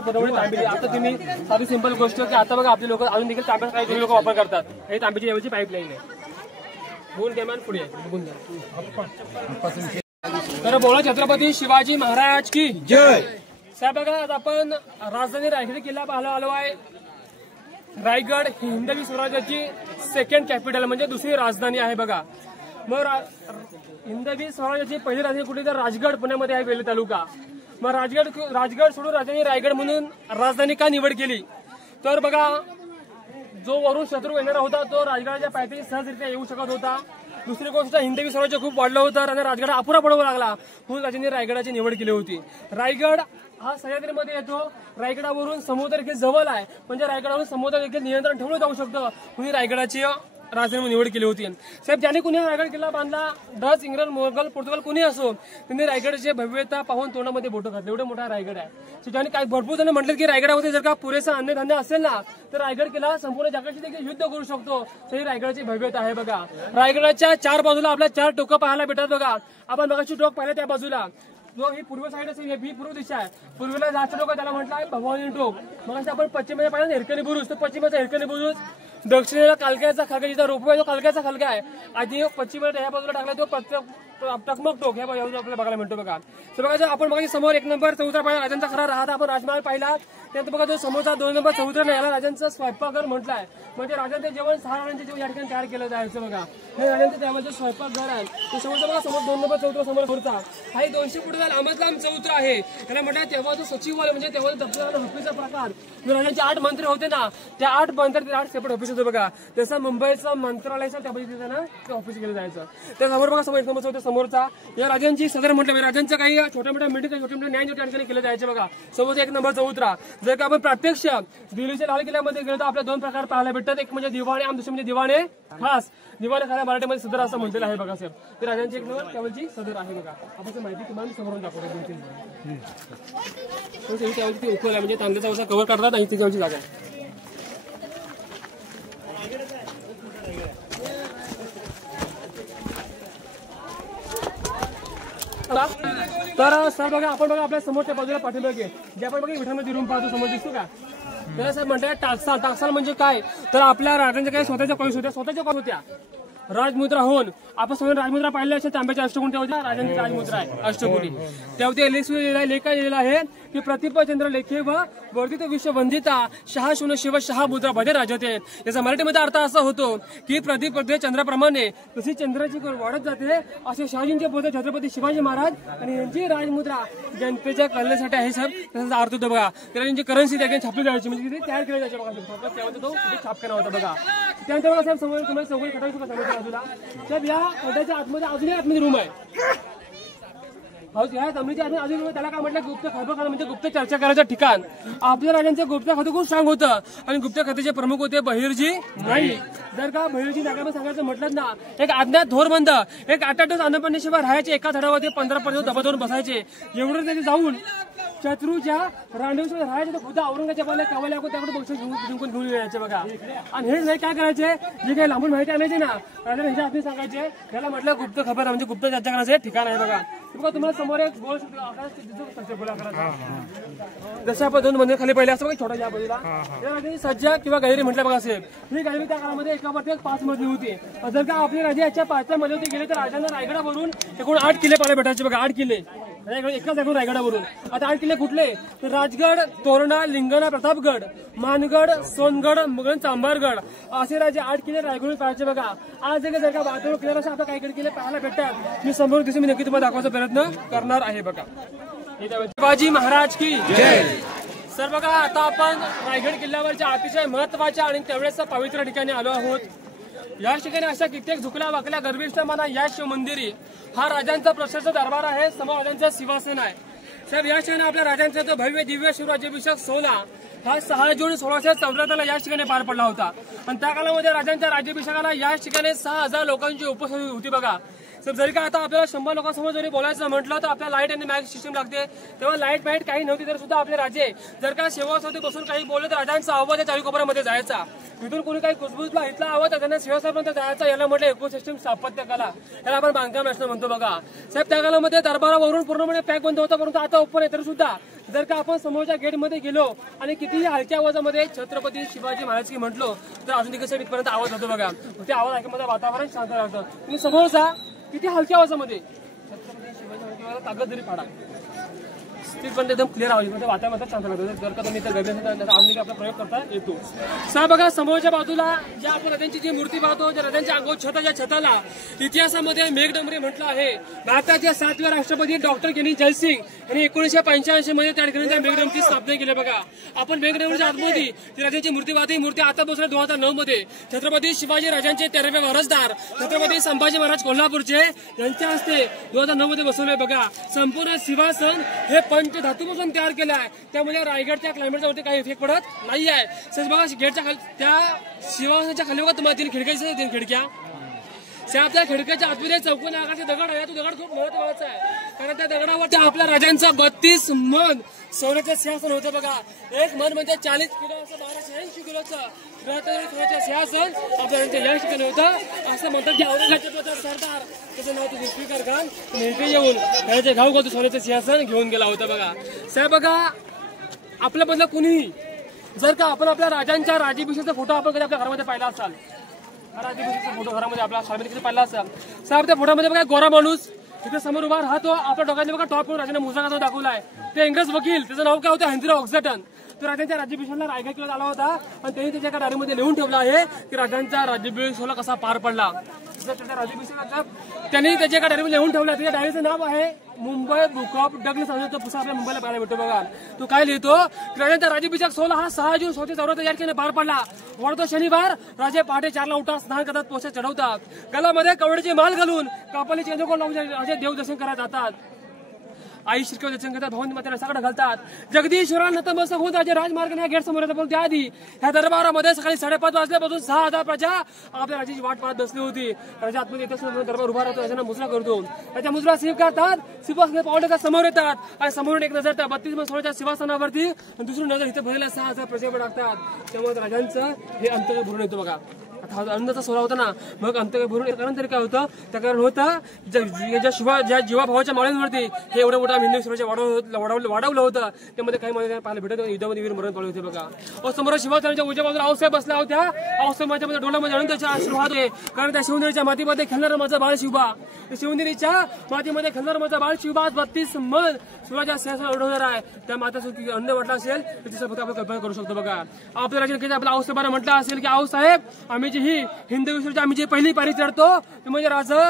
त्यावेळी पूर्णपणे तांबेची. आता तुम्ही साधी सिंपल गोष्ट की आता बघा आपले लोक अजून देखील तांब्याचा काही लोक वापर करतात. हे तांब्याची ऐवजी पाईपलाईन आहे. बघून घ्या पुढे बघून घ्या. तर बोला छत्रपती शिवाजी महाराज की जय. साहेब बघा आता आपण राजधानी रायगड किल्ला पाहायला आलो आहे. रायगड ही हिंदवी स्वराज्याची सेकंड कॅपिटल म्हणजे दुसरी राजधानी आहे बघा. मग हिंदवी स्वराज्याची पहिली राजधानी कुठे तर राजगड पुण्यामध्ये आहे वेल्हे तालुका. मग राजगड सोडून राजधानी रायगड म्हणून राजधानी का निवड केली तर बघा जो वरून शत्रू येणारा होता तो राजगडाच्या पायथ्याशी सहजरित्या येऊ शकत होता. दुसरी गोष्ट हिंदवी स्वराज्य खूप वाढलं होतं आणि राजगड अपुरा पडवू लागला म्हणून राजांनी रायगडाची निवड केली होती. रायगड हा सह्याद्रीमध्ये येतो. रायगडावरून समुद्र देखील जवळ आहे म्हणजे रायगडावरून समुद्र देखील नियंत्रण ठेवलं जाऊ शकतं म्हणून रायगडाची राजधानी निवड केली होती. साहेब ज्याने कुणी रायगड किल्ला बांधला डच इंग्लंड मोगल पोर्तुगल कुणी असो त्यांनी रायगडची भव्यता पाहून तोंडामध्ये बोटं घातले. एवढा मोठा रायगड आहे. ज्याने काही भरपूर जण म्हटलं की रायगडामध्ये जर का पुरेसा अन्नधान्य असेल ना तर रायगड किल्ला संपूर्ण जगाशी देखील युद्ध करू शकतो. तरी रायगडाची भव्यता आहे बघा. रायगडाच्या चार बाजूला आपल्याला चार टोकं पाहायला भेटतात बघा. आपण बघाची टोक पाहिलं त्या बाजूला जो ही पूर्व साईड असेल ही पूर्व दिशा आहे. पूर्वेला जास्त लोक त्याला म्हटलं आहे भवानी टोक. मग आपण पश्चिमेला पाहिलं हिरकणी बुरुज तर पश्चिमेचा हिरकणी बुरुज. दक्षिणेला कालक्याचा खळगा जिथं रोपवे जो कालक्याचा खळगा आहे आधी पश्चिमेला ह्या बाजूला टाकला तो टकमक टोक ह्या बाजूला आपल्याला बघायला मिळतो बघा. तर बघा आपण बघा समोर एक नंबर चौथरा पाहिला राजांचा खरा राहता आपण राजमहाल पाहिला. त्यानंतर बघा तो समोरचा 2 नंबर चौथरा याला राजांचं स्वयंपाकघर म्हटलं आहे. म्हणजे राजांचे जेवण 6 राजांचे जेवण या ठिकाणी तयार केलं जायचं बघा. हे राजांचं त्यामध्ये स्वयंपाकघर आहे. तो समोरचा बघा समोर 2 नंबर चौथरा समोर पुढचा हा 200 फूट लांबच लांब चौथरा आहे. त्याला म्हटलं तेव्हा तो सचिवालय म्हणजे तेव्हा दप्तर ऑफिसचा प्रकार. राजांचे 8 मंत्री होते ना त्या 8 मंत्री 8 सेपरेट ऑफिस होते बघा. तसं मुंबईचं मंत्रालयाचं त्या पद्धतीचं ना ते ऑफिस केलं जायचं. त्या समोर बघा समोर एक नंबर चौथरा समोरचा या राजांची सदर म्हटलं राजांचं काही छोट्या मोठ्या मीटिंग छोट्या मोठ्या न्याय त्या ठिकाणी केलं जायचं बघा. समोर एक नंबर चौथरा. जर का आपण प्रत्यक्ष दिल्लीच्या लाल किल्ल्यामध्ये गेलो तर आपल्या 2 प्रकार पाहायला भेटतात. एक म्हणजे दिवाणे आम दुसरे म्हणजे दिवाणे खास. दिवाणे खास मराठीमध्ये सदर असं म्हटलेलं आहे बघा साहेब. ते राजांची एक नंबर त्यावेळची सदर आहे बघा. आपण माहिती तुम्हाला समोरून दाखवतो 2-3 त्यावेळी ती उखल आहे म्हणजे तांब्याचा वसा कव्हर करतात आणि त्याच्यावरची जागा आहे. तर सर बघा आपण बघा आपल्या समोरच्या बाजूला पाठीमागे जे आपण बघा विठामध्ये रूम पाहतो समोर दिसतो का तर साहेब म्हणतात टाकसाल. टाकसाल म्हणजे काय तर आपल्या राजांच्या काही स्वतःच्या कॉईन्स होत्या स्वतःच्या कॉईन होत्या राजमुद्रा होऊन आपण समोर राजमुद्रा पाहिल्या अशा तांब्याच्या अष्टकोनी होत्या राजांची राजमुद्रा आहे अष्टकोनी. तेव्हा लेखा लिहिलेला आहे की प्रतिभाचंद्र लेखे व वर्धित विश्ववंदिता शहा शून्य शिव शहा मुद्रा भजे राजते. याचा मराठीमध्ये अर्थ असा होतो की प्रतिपदे चंद्राप्रमाणे जशी चंद्राची वाढत जाते असे शहाजींचे पोते छत्रपती शिवाजी महाराज आणि यांची राजमुद्रा जनतेच्या कल्याणासाठी आहे साहेब. त्याचा अर्थ होतो बघा. त्यांची करन्सी त्या छापली जायची म्हणजे तयार केली जायची बघा. त्यामध्ये तो छाप केला होता बघा. त्यानंतर बघा साहेब समोर तुम्हाला सगळी खटायची का बाजूला साहेब या खड्याच्या आतमध्ये अजूनही आतमध्ये रूम आहे. या जमिनीच्या आतमध्ये अजून त्याला काय म्हटलं गुप्त खातं म्हणजे गुप्त चर्चा करायचं ठिकाण. आपल्या राजांचं गुप्त खातं खूप स्ट्रॉंग होतं आणि गुप्त खात्याचे प्रमुख होते बहिर्जी नाही. जर का बहिर्जी नागामध्ये सांगायचं म्हटलं ना एक अज्ञात धोरबंद एक 8 दिवस अन्नपणेशिवाय राहायचे. एका झाडावरती 15 दबा धरून बसायचे. एवढं त्याचे जाऊन शत्रूच्या रांडीवर राहायचे तर खुद्द औरंगजेबाला कवाल्या त्याकडे बक्षीस जिंकून घेऊन यायचे बघा. आणि हे नाही काय करायचे जे काही लांबून माहिती आणायचे ना राजा ह्याच्या हाती सांगायचे त्याला म्हटलं गुप्त खबर म्हणजे गुप्त चर्चा करायचं ठिकाण आहे बघा. बघा तुम्हाला समोर एक गोल जसे आपण 2 मंदिर खाली पहिले असं बघा छोट्या बाजूला सज्जा किंवा गैरी म्हटलं बघा साहेब. ही गैरी त्या काळामध्ये एकावरती 5 मजली होती. जर का आपले राजे याच्या 5व्या मजलीवरती गेले तर राजांना रायगडावरून एकूण 8 किल्ले पाहायला भेटायचे बघा. 8 किल्ले एकाच जागून रायगडावरून. आता 8 किल्ले कुठले तर राजगड तोरणा लिंगणा प्रतापगड मानगड सोनगड मुघल चांभारगड असे राजे 8 किल्ले रायगडून पाहायचे बघा. आज जर का वातावरण क्लिअर असं आता काही किल्ले पाहायला भेटतात. मी समोर दिवशी मी नक्की तुम्हाला दाखवायचा प्रयत्न करणार आहे बघा. शिवाजी महाराज की जय. सर बघा आता आपण रायगड किल्ल्यावरच्या अतिशय महत्वाच्या आणि तेवढ्याच पवित्र ठिकाणी आलो आहोत. या ठिकाणी अशा कित्येक झुकल्या वाकल्या गर्भिष्ठ माना या शिवमंदिरी हा राजांचा प्रशस्त दरबार आहे. समोर राजांचं सिंहासन आहे साहेब. या ठिकाणी आपल्या राजांचा जो भव्य दिव्य शिवराज्याभिषेक सोहळा हा 6 जून 1674 या ठिकाणी पार पडला होता. आणि त्या काळामध्ये राजांच्या राज्याभिषेकाला या ठिकाणी 6000 लोकांची उपस्थिती होती बघा. जरी का आता आपल्याला 100 लोकांसमोर जरी बोलायचं म्हटलं तर आपल्याला लाईट आणि मॅच सिस्टम लागते. तेव्हा लाईट मॅट काही नव्हती तर सुद्धा आपले राजे जर का सेवासाठी बसून काही बोलले तर राजांचा आवाज या चालू कोपऱ्यामध्ये जायचा. तिथून कोणी काही कुसबुसला इथला आवाज त्यांना सेवासापर्यंत जायचा. याला म्हटलं इकोसिस्टम स्थापत्य कला याला आपण बांधकाम नॅशनल म्हणतो बघा साहेब. त्या काळामध्ये दरबारावरून पूर्णपणे पॅक बंद होता परंतु आता ओपन आहे तरी सुद्धा जर का आपण समोरच्या गेटमध्ये गेलो आणि कितीही हलक्या आवाजामध्ये छत्रपती शिवाजी महाराज की म्हटलो तर अजून देखील इथपर्यंत आवाज होतो बघा. ते आवाज ऐकण्यामध्ये वातावरण शांत राहतं. तुम्ही समोर जा, किती हलक्या आवाजामध्ये छत्रपती शिवाजी महाराज ताकद जरी पाडा पण एकदम क्लिअर आवाज म्हणजे वातावरण शांत लागतं. जर का तुम्ही त्या गरजेसाठी आपला प्रयोग करता येतो. सा बघा समोरच्या बाजूला ज्या आपण रथांची जी मूर्ती पाहतो, ज्या रथांच्या अंगावर छताच्या छताला इतिहासामध्ये मेघडंबरी म्हटलं आहे. भारताच्या 7व्या राष्ट्रपती डॉक्टर केनी जयसिंग यांनी 1985 मध्ये त्या ठिकाणी त्या मेघडंबरीची स्थापना केली. बघा आपण मेघडंबरीच्या आतमध्ये ती रथांची मूर्ती पाहतो. ही मूर्ती आता बसल्या 2009 मध्ये छत्रपती शिवाजी राजांचे 13वे वारसदार छत्रपती संभाजी महाराज कोल्हापूरचे यांच्या हस्ते 2009 मध्ये बसवले. बघा संपूर्ण सिंहासन हे पंचधातूपासून तयार केलं आहे. त्यामुळे रायगडच्या क्लायमेटच्या वरती काही इफेक्ट पडत नाही आहे. सर बघा गेटच्या खाली त्या सिंहासनाच्या खाली बघा तुम्हाला 3 खिडक्या 3 खिडक्या त्या खिडक्याच्या आतमध्ये चौकोनी आकाराचे दगड आहे. तो दगड खूप महत्वाचा आहे कारण त्या दगडावरती आपल्या राजांचं 32 मन सोन्याचं सिंहासन होतं. बघा एक मन म्हणजे 40 किलोचं 1280 किलोचं सोन्याचं सिंहासन आपल्या या ठिकाणी होतं. असं म्हणतात की औरंगजेबाचा सरदार त्याचं नाव तुझे स्पीकर खान नेहमी येऊन त्याचे घाऊ गावतो सोन्याचं सिंहासन घेऊन गेला होता. बघा साहेब बघा आपल्यामधलं कुणीही जर का आपण आपल्या राजांच्या राजाभिषेकाचा फोटो आपण कधी आपल्या घरामध्ये पाहिला असाल, राजाभिषेकाचा फोटो घरामध्ये आपल्या शाळेमध्ये पाहिला असाल साहेब त्या फोटोमध्ये बघा गोरा माणूस तिथे समोर उभा राहतो. आपल्या डोक्याने बघा टॉप करून राजाने मुजरा दाखवलाय. ते इंग्रज वकील त्याचं नाव काय होतं हेनरी ऑक्झटन. तो राजांच्या राज्याभिषेकाला रायगड किल्ल्यात आला होता आणि त्यांनी त्याच्या डायरीमध्ये लिहून ठेवलं आहे की राजांचा राज्याभिषेक कसा पार पडला. त्याच्या राज्याभिषेकाचा त्यांनी त्याच्या डायरीमध्ये लिहून ठेवला. त्याच्या डायरीचं नाव आहे मुंबई बुक ऑफ डगलस. तो पुस्तक आपल्या मुंबईला पाहायला भेटतो. बघा तो काय लिहितो राजांचा राज्याभिषेक 16 हा 6 जून 1714 या ठिकाणी पार पडला. वळतो शनिवार राजे पहाटे 4ला उठा स्नान करतात पोषा चढवतात गलामध्ये कवड्याचे माल घालून कापाली चंद्रकोर लावून राजे देवदर्शन करायला जातात. आई श्रीकेव दर्शन करतात भवन मातेला सगळं घालतात. जगदीश्वराला नतमस्तक होऊन राजे राजमार्गाने या गेट समोर येतात. पण त्याआधी ह्या दरबारामध्ये सकाळी 5:30 वाजल्यापासून 6000 प्रजा आपल्या राजाची वाट पाहत बसली होती. राजा आतमध्ये येत असताना दरबार उभा राहतो. राजांना मुजरा करतो. त्याच्या मुजरा स्वीकारतात. सिंहासनाच्या पावलाच्या समोर येतात आणि समोरून एक नजर त्या 32 मन सोन्याच्या सिंहासनावरती आणि दुसरी नजर इथे भरलेल्या 6000 प्रजेवर टाकतात. त्यामुळे राजांचं हे अंतर्गत भरून येतो. बघा आता आनंदाचा सोहळा होता ना मग अंतर्गत भरून कारण तरी काय होतं त्या कारण होतं ज्या जीवाभावाच्या माळ्यांवरती हे एवढं मोठा हिंदू वाढवलं होतं. त्यामध्ये काही मला पाहायला भेटत युद्धामध्ये वीर मरण पावले होते. बघा समोर शिवाजीच्या उजव्या बाजूला आऊसाहेब बसल्या होत्या. आऊसाहेबाच्या मध्ये डोळ्यामध्ये अनंताचे आशीर्वाद होते कारण त्या शिवनेरीच्या मातीमध्ये खेळणारा माझा बाळ शिवबा शिवनेरीच्या मातीमध्ये खेळणारा माझा बाळ शिवबा 32 मन सूर्याच्या सिंहासनावर उडवणार आहे. त्या मातासाठी अन्न वाटलं असेल तर तिचा फक्त आपण कल्पना करू शकतो. बघा आपल्या राजा आपल्या आऊसाहेबांना म्हटलं असेल की आऊसाहेब आम्ही जी ही हिंदू विश्वाची आम्ही जी पहिली पारी चढतो ते म्हणजे राजा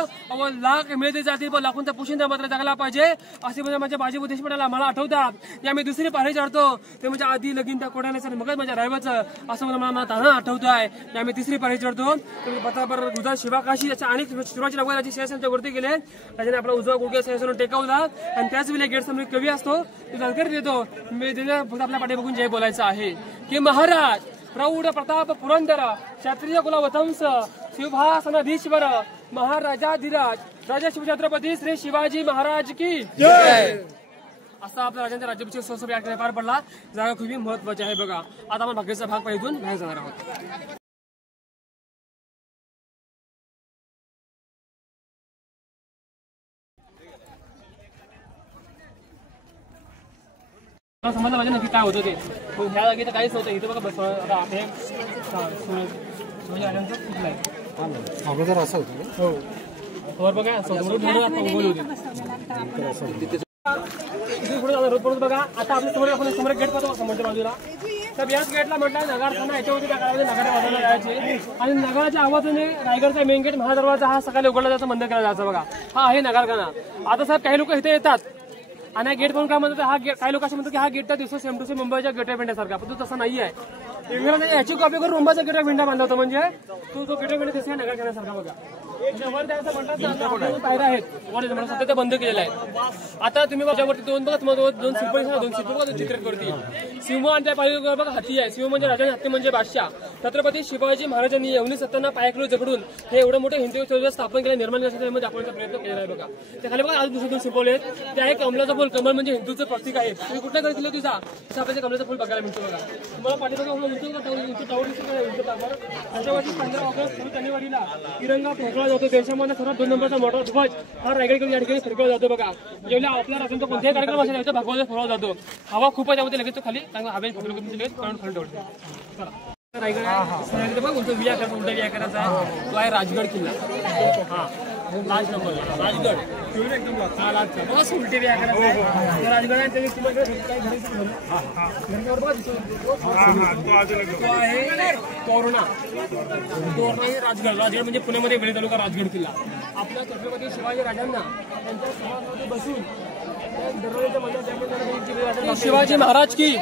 लाख मिळते जातील पण लाखोंचा पोशिंदा मात्र जगला पाहिजे असे म्हणजे माझ्या बाजीबू देशपांडेला मला आठवतात. की आम्ही दुसरी पारी चढतो ते म्हणजे आधी लगीन त्या कोड्याला मगच माझ्या रायबाचं असं मला ताना आठवत आहे. आम्ही तिसरी पारी चढतो प्रतापर गुजरात शिवाकाशी याच्या अनेक सुरुवातीच्या नवराची सिंहासनाच्या वरती गेले. त्याच्याने आपला उजवा गुडघ्या सिंहासनावर टेकवला आणि त्याच वेळेला गेट समोर कवी असतो तो जानकारी देतो. मी फक्त आपल्या पाठी बघून जय बोलायचं आहे की महाराज प्रौढ प्रताप पुरंदर क्षत्रिय कुलवतंस सिंहासनाधीश्वर महाराजाधिराज राजा शिवछत्रपती श्री शिवाजी महाराज की जय. असा आपल्या राजांचा राज्याभिषेक सोहळा या ठिकाणी पार पडला. जागा खूप महत्वाची आहे. बघा आता आपण बाकीचा भाग पाहिजे बाहेर जाणार आहोत. समजलं पाहिजे नक्की काय होतं ते. ह्या जागी तर काहीच नव्हतं. इथं बघा आता हे शिवाजी राजांचं कुठलं आहे अगोदर असं होतं. हो बघा रोड बघा आता आपल्या समोर आपण समोर गेट पाहतो समोरच्या बाजूला. तर याच गेटला म्हटलं नगरखाना याच्यावरती त्या काळामध्ये नगारा वाजवला जायचे आणि नगराच्या आवाजाने रायगडचा मेन गेट महादरवाजा हा सकाळी उघडला जायचा बंद केला जायचा. बघा हा आहे नगरखाना. आता साहेब काही लोक इथे येतात आणि गेट पण काय म्हणतात हा गेट काही लोक असे म्हणतात की हा गेटचा दिसतो सेम टू सेम मुंबईच्या गेट ऑफ इंडियासारखा पण तो तसा नाही आहे. इंग्रजांनी याची कॉपी करून मुंबईचा गेट ऑफ इंडिया बांधला होता म्हणजे तो गेट ऑफ इंडिया दिसतो नगरखान्यासारखा. बघा वर त्याचं म्हणतात पायऱ्या आहेत वर सध्या ते बंद केलेलं आहे. आता तुम्ही माझ्यावरती दोन बघा तुम्हाला दोन शिल्प चित्रित करतील. सिंह आणि त्या पायरीवर बघा हाती आहे. सिंह म्हणजे राजा हत्ती म्हणजे बादशाह. छत्रपती शिवाजी महाराजांनी 1970 पायाखाली जकडून हे एवढं मोठं हिंदू स्वराज्य स्थापन केलं निर्माण करण्यासाठी दाखवण्याचा प्रयत्न केला आहे. बघा त्याखाली बघा आज दुसरे शिंपवले आहेत. त्या एक कमलाचं फुल कमल म्हणजे हिंदूचं प्रतीक आहे. तुम्ही कुठल्या घरी दिलं तुझा तसं आपल्याच्या कमलाचं फुल बघायला मिळतो. बघा तुम्हाला पाठीमागे टावर त्याच्यावरती 15 ऑगस्ट 4 जानेवारीला तिरंगा पोहोचला जातो देशामध्ये सर्वात 2 नंबरचा मोठा ध्वज हा रायगड या ठिकाणी फडकवला जातो बघा. जेव्हा आपल्या राज्याचा कोणत्याही कार्यक्रम असेल तर भगवान फडकवला जातो. हवा खूप आहे त्यामध्ये लगेच तो खाली हवेत फडकवून लगेच खाली ठेवतो. रायगड आहे बघ उलट विया करायचा उलटा विया करायचा आहे तो आहे राजगड किल्ला. हा लास्ट नंबर राजगड एकदम बस उलटे विया करायचा आहे राजगड आहे त्याची किंमत काय घरी तो आहे तोरणा. तोरणा हे राजगड. राजगड म्हणजे पुण्यामध्ये वेळी तालुका राजगड किल्ला. आपल्या छत्रपती शिवाजी राजांना त्यांच्या सभागृहात बसून शिवाजी महाराज की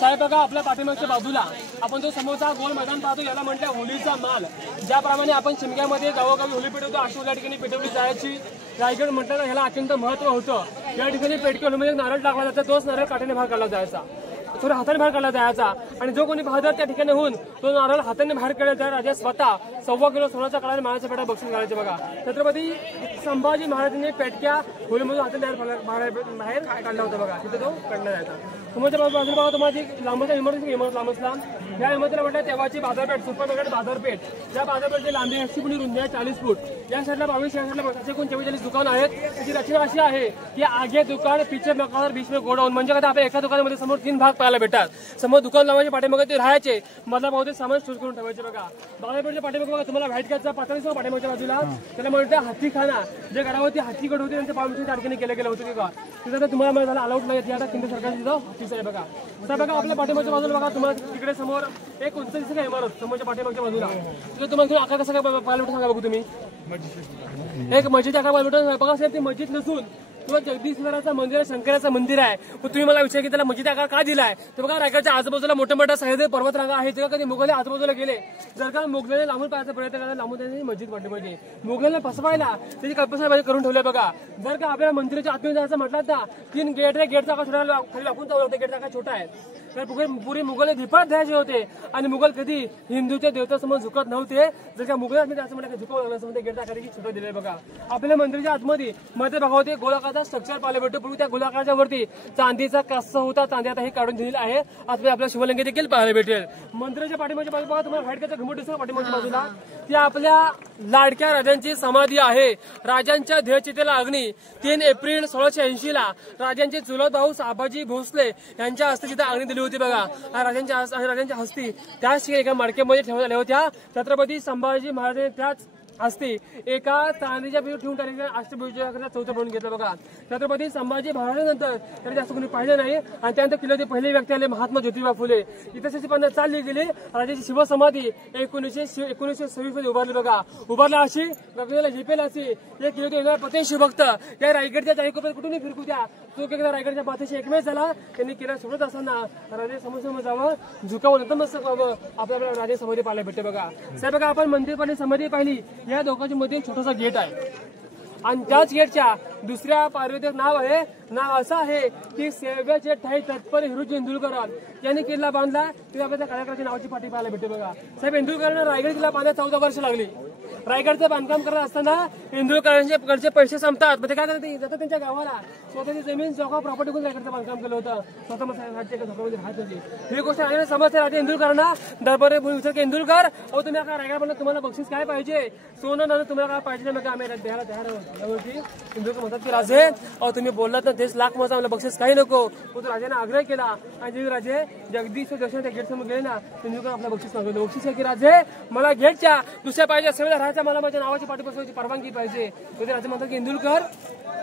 साहेब बघा आपल्या पाठीमागच्या बाजूला आपण जो समोरचा गोल मैदान पाहतो याला म्हटलं होलीचा माल. ज्याप्रमाणे आपण शिमग्यामध्ये गावोगावी होली पेटवतो अशी या ठिकाणी पेटवली जायची. रायगड म्हटलं तर ह्याला अत्यंत महत्व होतं. या ठिकाणी पेटकी होलीमध्ये नारळ टाकला जायचा तोच नारळ काठीने बाहेर काढला जायचा थोडा हाताने बाहेर काढला जायचा आणि जो कोणी बहादर त्या ठिकाणी होऊन तो नारळ हाताने बाहेर काढला त्या राजा स्वतः 1.25 किलो सोन्याचा काढायला मानाचा पेटा बक्षीस घालायचे बघा. छत्रपती संभाजी महाराजांनी पेटक्या होलीमधून हाताने बाहेर काढला होता बघा. तिथे तो काढला जायचा. समोरच्या बाजूला बघा तुम्हाला लांबचा इमारत लांबचला या इमारतीला म्हटलं तेव्हाची बाजारपेठ सुपर मार्केट बाजारपेठ. या बाजारपेठची लांबी 80 फूट रुंदी आहे 40 फूट. या साईडला 22 या साईडला 44 दुकान आहेत. त्याची रचना अशी आहे की आगे दुकान पिछे मकान बीच में गोडाऊन. म्हणजे आता आपल्या एका दुकानामध्ये समोर 3 भाग पाहायला भेटतात. समोर दुकान लावायचे पाठीमागे ते राहायचे मधला भाव ते सामान स्टोर करून ठेवायचे बघा. बाजारपेठच्या पाठीमागे बघा तुम्हाला व्हाईट कलरचा पातळीसह पाठीमागच्या बाजूला त्याला म्हणतात हातीखाना. जे गडावरती हातीगड होते त्यांच्या पावसाच्या तारखेने केलं गेलं होतं का तिथं तुम्हाला मला झाला अलाउड नाही. आता केंद्र सरकारची तिथं ऑफिस आहे बघा. आता बघा आपल्या पाठीमागच्या बाजूला बघा तुम्हाला तिकडे समोर एक उंच दिसत आहे इमारत समोरच्या पाठीमागच्या बाजूला. तिथे तुम्हाला आकार कसा काय पाहायला भेटतो सांगा बघू तुम्ही. एक मस्जिद आकार पाहायला भेटतो बघा साहेब. ती मस्जिद नसून किंवा जगदीश्वराचं मंदिर आहे शंकराचं मंदिर आहे. तुम्ही मला विचार की त्याला मस्जिद आकार का दिलाय तर बघा रायगडच्या आजूबाजूला मोठ्या मोठ्या सह्याद्री पर्वतरांगा आहेत. जेव्हा कधी मुघल आजूबाजूला गेले जर का मुघलाने लांबून पाहायचा प्रयत्न करायला लांबून त्यांनी मस्जिद वाटली पाहिजे. मुघलांना फसवायला त्याची कल्पना करून ठेवल्या बघा. जर का आपल्याला मंदिराच्या आतमध्ये जायचं म्हटलं ना 3 गेट आहे. गेटचा आकार छोटा खाली आपण जाऊ लागतो गेटचा आकार छोटा आहे. तर पुरे मुघल धिपाट द्यायचे होते आणि मुघल कधी हिंदूच्या देवतासमोर झुकत नव्हते. जर का मुघलांनी असं म्हणलं झुकव लागलं असं गेटचा आकार छोटा दिलाय बघा. आपल्या मंदिराच्या आतमध्ये मध्य भागामध्ये गोलाकारचा स्ट्रक्चर पाहायला भेटतो. पूर्वी त्या गोलाकाराच्या वरती चांदीचा कास्सा होता. चांदी आता हे काढून दिलेला आहे. आता आपल्या शिवलिंग देखील पाहायला भेटेल. मंदिराच्या पाठीमागच्या बाजूला बघा तुम्हाला व्हाईट कलरचा घुमट दिसतो पाठीमागच्या बाजूला. ती आपल्या लाडक्या राजांची समाधी आहे. राजांच्या ध्येयचितेला अग्नी 3 एप्रिल 1680 ला राजांचे चुलत भाऊ साबाजी भोसले यांच्या हस्ते तिथे अग्नी दिली होती बघा. राजांच्या हस्ती त्याच एका मडकेमध्ये ठेवण्यात आल्या होत्या. छत्रपती संभाजी महाराजांनी त्याच असते एका चांदीच्या पिशवीत ठेवून टाकले अष्टभुजाचा चौथा बनवून घेतला बघा. छत्रपती संभाजी महाराजांनंतर त्याने जास्त कोणी पाहिलं नाही आणि त्यानंतर किल्ल्याचे पहिले व्यक्ती आले महात्मा ज्योतिबा फुले. इतिहासाची पानं चालली गेली. राजाची शिवसमाधी 1926 मध्ये उभारली बघा. उभारला अशी गगनाला झेपेल अशी एक किल्ल्याचे येणार प्रत्येक शिवभक्त या रायगडच्या चाळीकोपऱ्यात कुठूनही फिरकू द्या. तो एकदा रायगडच्या पाठीशी एकमेव झाला. त्यांनी किल्ला सोडत असताना राजे समोर जावं झुकावं नतमस्तक व्हावं आपल्याला राजे समाधी पाहायला भेटते बघा. साहेब बघा आपण मंदिर पाहिली समाधी पाहिली. या दोघांच्या मध्ये एक छोटासा गेट आहे आणि त्याच गेटच्या दुसऱ्या पायरीवर नाव आहे. नाव असं आहे की सेव्याचे ठाई तत्पर हिरोजी इंदुरकर यांनी किल्ला बांधला. ते आपल्या कलाकाराच्या नावाची पाठी पाहायला भेटते बघा. साहेब इंदुरकरांना रायगड किल्ला बांधायला 14 वर्ष लागली. रायगडचं बांधकाम करत असताना इंदुरकरांचे पैसे संपतात. म्हणजे काय करते जातात त्यांच्या गावाला स्वतःची जमीन चौका प्रॉपर्टी करून रायगडचं बांधकाम केलं होतं. स्वतः झोपामध्ये राहत होती. ही गोष्ट राजाने समजते. राजे इंदुरकरांना दरबारी विचार की इंदुरकर अहो तुम्ही काय रायगड बांधला तुम्हाला बक्षीस काय पाहिजे सोनं नाणं तुम्हाला काय पाहिजे मग आम्ही द्यायला तयार आहोत. इंदुरकर म्हणतात की राजे अहो तुम्ही बोललात ना 10 लाख माझा आम्हाला बक्षीस काही नको. तो राजाने आग्रह केला आणि जे राजे जगदीश दर्शन त्या गेट समोर गेले ना इंदुरकर आपला बक्षीस मागवलं. बक्षीस आहे की राजे मला गेटच्या दुसऱ्या पाहिजे सगळ्या राहायचा मला माझ्या नावाची पाठी बसवायची परवानगी पाहिजे. राजे म्हणतात की इंदुरकर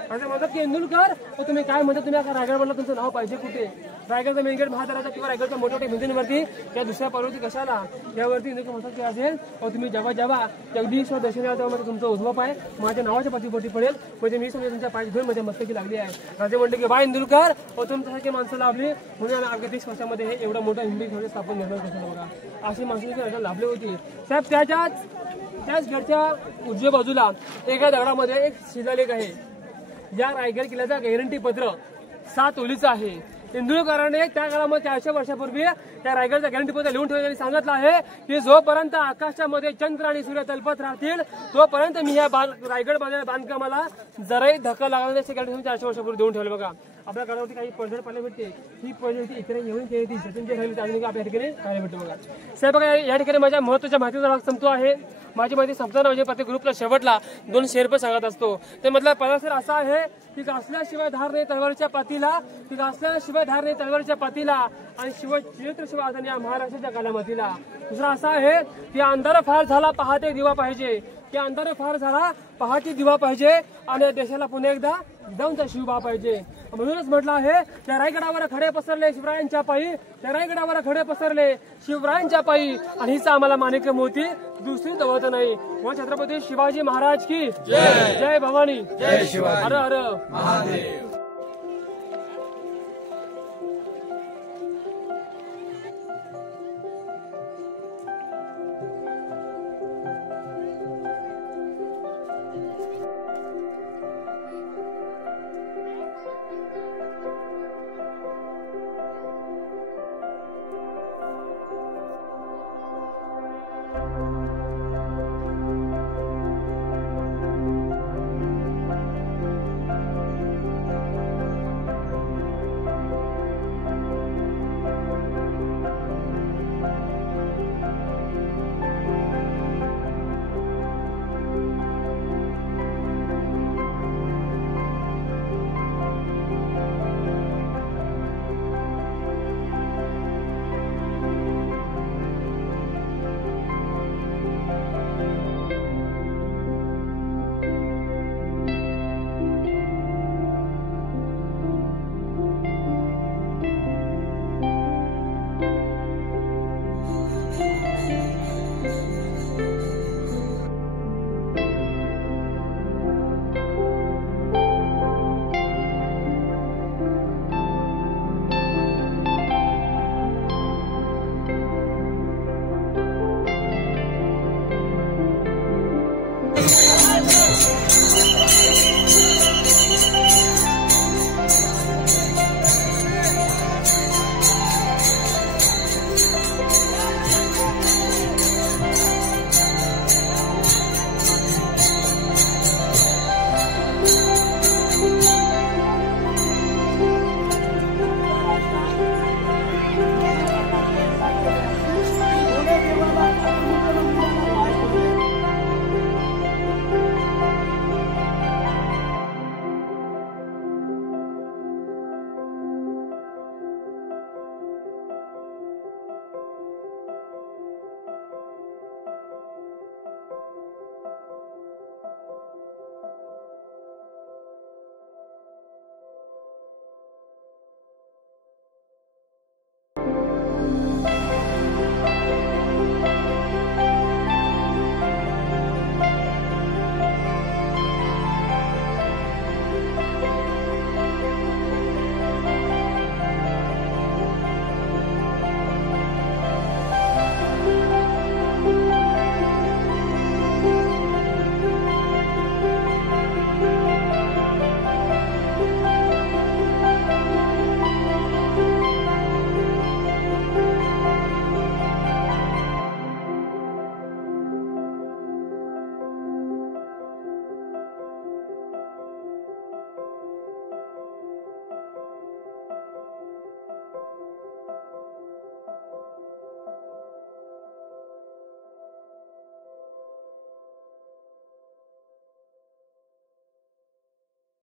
राजे म्हणतात की इंदुरकर तुम्ही काय म्हणता तुम्ही आता रायगड बनला तुमचं नाव पाहिजे कुठे. रायगडचा मेन गेट महाराजा किंवा रायगडच्या मोठ्या मोठ्या भिंतींवरती त्या दुसऱ्या पर्वती कशाला यावरती इंदुरकर म्हणतात की राजे तुम्ही जेव्हा जगदीश्वर दर्शन यावं तेव्हा तुमचं उजवा पाय माझ्या नावाच्या पाठीपोटी पडेल म्हणजे मी समजा तुमच्या पाय घेऊन माझ्या मस्तकी लागली आहे. राजे म्हणले की बा इंदुरकर तुमच्यासारखी माणसं लाभली म्हणून अगदी 30 वर्षामध्ये हे एवढं मोठं हिंदी खेळ स्थापन निर्माण केलं बघा. अशी माणसं राजा लाभली होती. साहेब त्याच घरच्या उजव्या बाजूला एका दगडामध्ये एक शिलालेख आहे. या रायगड किल्ल्याचा गॅरंटी पत्र 7 ओलीचं आहे. इंदुरकरांनी त्या काळामध्ये 400 वर्षापूर्वी त्या रायगडचा गॅरंटी पत्र लिहून ठेवल्याने सांगितलं आहे की जोपर्यंत आकाशामध्ये चंद्र आणि सूर्य तलपत राहतील तोपर्यंत मी या रायगड बांधकामाला जराही धक्का लागणार नाही. 400 वर्षापूर्वी देऊन ठेवलं बघा. आपल्या गडावरती काही पडझड पाहायला भेटते. ही पडझड इकडे येऊन केली ती सचिनचे राहिली त्याने आपल्या ठिकाणी पाहायला भेटते. बघा साहेब, बघा या ठिकाणी माझ्या महत्वाच्या माहितीचा भाग संपतो आहे. माझी माहिती संपताना म्हणजे प्रत्येक ग्रुपला शेवटला 2 शेर सांगत असतो. ते मधला पहिला शेर असा आहे की घासल्याशिवाय धार नाही तलवारीच्या पातीला, की घासल्याशिवाय धार नाही तलवारीच्या पातीला आणि चिरंतन शिवाय या महाराष्ट्राच्या कालामतीला. दुसरा असा आहे की अंधार फार झाला पहाटे दिवा पाहिजे, की अंधार फार झाला पहाटे दिवा पाहिजे आणि देशाला पुन्हा एकदा जाऊनचा शिवबा पाहिजे. म्हणूनच म्हटलं आहे त्या रायगडावर खडे पसरले शिवरायांच्या पायी, त्या रायगडावर खडे पसरले शिवरायांच्या पायी आणि हीच आम्हाला माणिक्य मोती दुसरी दवत नाही. व छत्रपती शिवाजी महाराज की जय. जय भवानी, जय शिवाजी, हर हर महादेव.